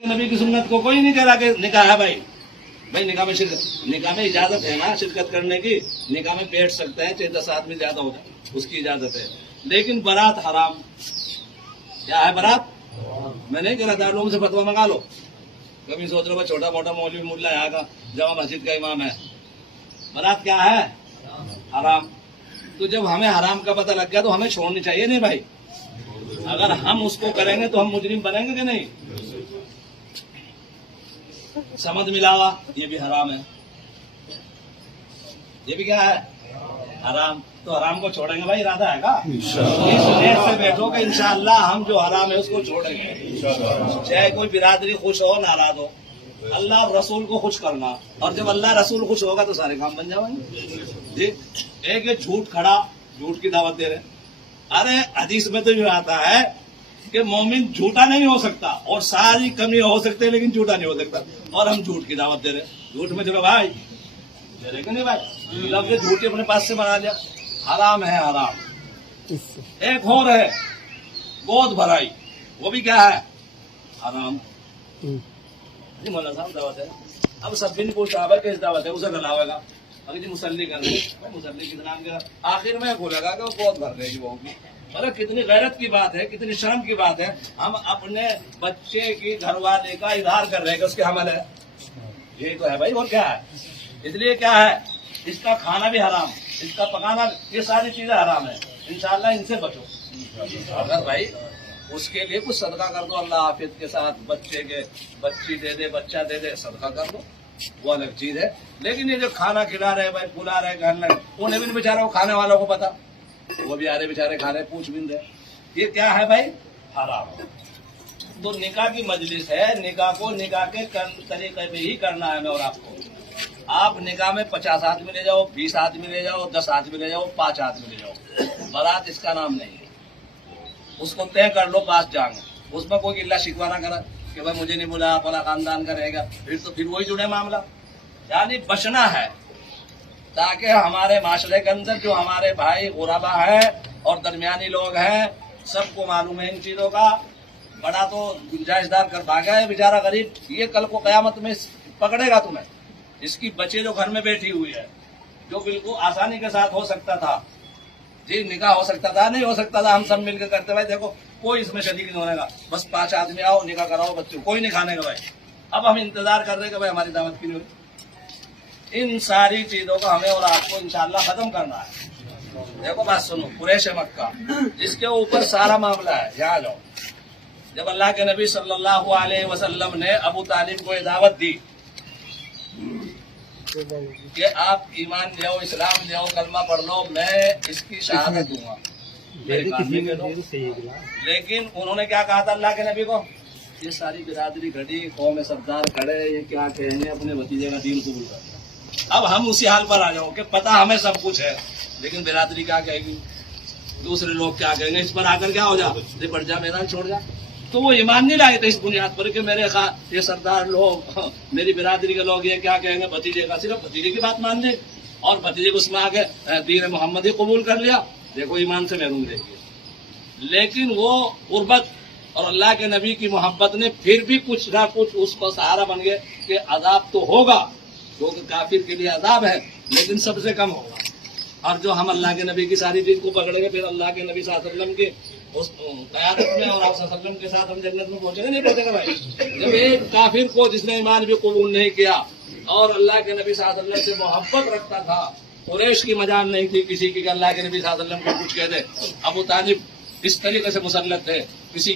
नबी की सुन्नत को कोई नहीं कह रहा कि निकाह है भाई निकाह में निकाह में इजाजत है ना शिरकत करने की। निकाह में बैठ सकते हैं, चाहे 10 आदमी ज्यादा हो जाए, उसकी इजाजत है। लेकिन बारात हराम। क्या है बारात? मैं नहीं कह रहा था, लोगों से फतवा मंगा लो। कभी सोच रहे हो छोटा मोटा मौलवी मुल्ला यहाँ का जमा मस्जिद का इमाम है। बारात क्या है? हराम। तो जब हमें हराम का पता लग गया तो हमें छोड़नी चाहिए नहीं भाई। अगर हम उसको करेंगे तो हम मुजरिम बनेंगे कि नहीं? समझ मिलावा ये भी हराम है। ये भी क्या है? हराम। तो हराम को छोड़ेंगे भाई, इरादा है का? इस नेट से बैठो कि इंशाअल्लाह हम जो हराम है उसको छोड़ेंगे, चाहे कोई बिरादरी खुश हो नाराज हो। अल्लाह रसूल को खुश करना, और जब अल्लाह रसूल खुश होगा तो सारे काम बन जाएंगे जी। एक ये झूठ खड़ा, झूठ की दावत दे रहे। अरे हदीस में तो ये आता है कि मोमिन झूठा नहीं हो सकता, और सारी कमी हो सकती है लेकिन झूठा नहीं हो सकता, और हम झूठ की दावत दे रहे। झूठ में चलो भाई दे रहे कि नहीं भाई? लफ्ज़ झूठी अपने पास से बना लिया। हराम है हराम। एक और है गोद भराई, वो भी क्या है? हराम। मौलाना साहब दावत है। अब सब भी नहीं पूछता भाई किस दावत है, उसे गलावेगा अगर जी मुसल्ली कर रहे हैं, मुसल्ली किस नाम का? आखिर में बोलेगा कि वो गोद भर रही वो भी। मतलब कितनी गैरत की बात है, कितनी शर्म की बात है। हम अपने बच्चे की घरवाले का इजहार कर रहे हैं कि उसके हमल है। ये तो है भाई, और क्या है? इसलिए क्या है, इसका खाना भी हराम, इसका पकाना, ये सारी चीजें हराम है। इंशाअल्लाह इनसे बचो। अगर भाई उसके लिए कुछ सदका कर दो, अल्लाह हाफिज के साथ बच्चे के, बच्ची दे दे, बच्चा दे दे, सदका कर दो, वो अलग चीज है। लेकिन ये जो खाना खिला रहे भाई, बुला रहे घर में, उन्हें भी नहीं बेचारा, वो खाने वालों को पता, वो भी आ रहे बेचारे खा रहे, पूछ भी रहे। ये क्या है भाई? हराम। तो निकाह की मजलिस है, निकाह को निकाह के तरीके में ही करना है। मैं और आपको, आप निकाह में 50 आदमी ले जाओ, 20 आदमी ले जाओ, 10 आदमी ले जाओ, 5 आदमी ले जाओ, बारात इसका नाम नहीं है। उसको तय कर लो, पास जाएंगे, उसमें कोई गिल्ला शिकवा ना करा कि भाई मुझे नहीं बुलाया, अपना खानदान का रहेगा, फिर वही जुड़े मामला। यानी बचना है ताकि हमारे माशरे के अंदर जो हमारे भाई गुरबा हैं और दरमियानी लोग हैं, सबको मालूम है इन चीजों का। बड़ा तो गुंजाइशदार कर भागा है बेचारा गरीब, ये कल को कयामत में पकड़ेगा तुम्हें। इसकी बच्चे जो घर में बैठी हुई है, जो बिल्कुल आसानी के साथ हो सकता था जी, निकाह हो सकता था, नहीं हो सकता था, हम सब मिलकर करते भाई। देखो कोई इसमें शरीक नहीं होने का, बस 5 आदमी आओ, निकाह कराओ बच्चों, कोई नहीं खाने का भाई। अब हम इंतजार कर रहे हैं कि भाई हमारी दावत की नहीं हुई। इन सारी चीजों को हमें और आपको इंशाअल्लाह खत्म करना है। देखो बात सुनो, कुरैश मक्का जिसके ऊपर सारा मामला है, यहाँ जाओ। जब अल्लाह के नबी सल्लल्लाहु अलैहि वसल्लम ने अबू तालिब को दावत दी कि आप ईमान ले आओ, इस्लाम ले आओ, कलमा पढ़ लो, मैं इसकी शहादत दूंगा, लेकिन उन्होंने क्या कहा था अल्लाह के नबी को? ये सारी बिरादरी घटी, कौम सरदार खड़े, ये क्या कहेंगे, अपने भतीजे का दीन कबूल कर लिया। अब हम उसी हाल पर आ जाओ कि पता हमें सब कुछ है, लेकिन बिरादरी क्या कहेगी, दूसरे लोग क्या कहेंगे, इस पर आकर क्या हो जा, बढ़ जा, मैदान छोड़ जा। तो वो ईमान नहीं लाए थे इस बुनियाद पर कि मेरे ये सरदार लोग, मेरी बिरादरी के लोग ये क्या कहेंगे, भतीजे का, सिर्फ भतीजे की बात मान ले और भतीजे को उसमें आके दीन मोहम्मद ही कबूल कर लिया। देखो ईमान से महरूम देखिए। लेकिन वो गुर्बत और अल्लाह के नबी की मोहब्बत ने फिर भी कुछ ना कुछ उसको सहारा बन गए कि अजाब तो होगा, क्योंकि काफिर के लिए अजाब है, लेकिन सबसे कम होगा। और जो हम अल्लाह के नबी की सारी चीज को पकड़ेंगे, फिर अल्लाह के नबी सल्लल्लाहु अलैहि वसल्लम के उस क़यादत में और आप सल्लल्लाहु अलैहि वसल्लम के साथ हम जन्नत में पहुंचेंगे, नहीं पहुंचेगा भाई? जब एक काफिर को जिसने ईमान भी कबूल नहीं किया और अल्लाह के नबी सल्लल्लाहु अलैहि वसल्लम से मोहब्बत रखता था, कुरैश की मजाल नहीं थी किसी की अल्लाह के नबी सल्लल्लाहु अलैहि वसल्लम को कुछ कह दे। अबू तालिब इस तरीके से मुसल्लत थे, किसी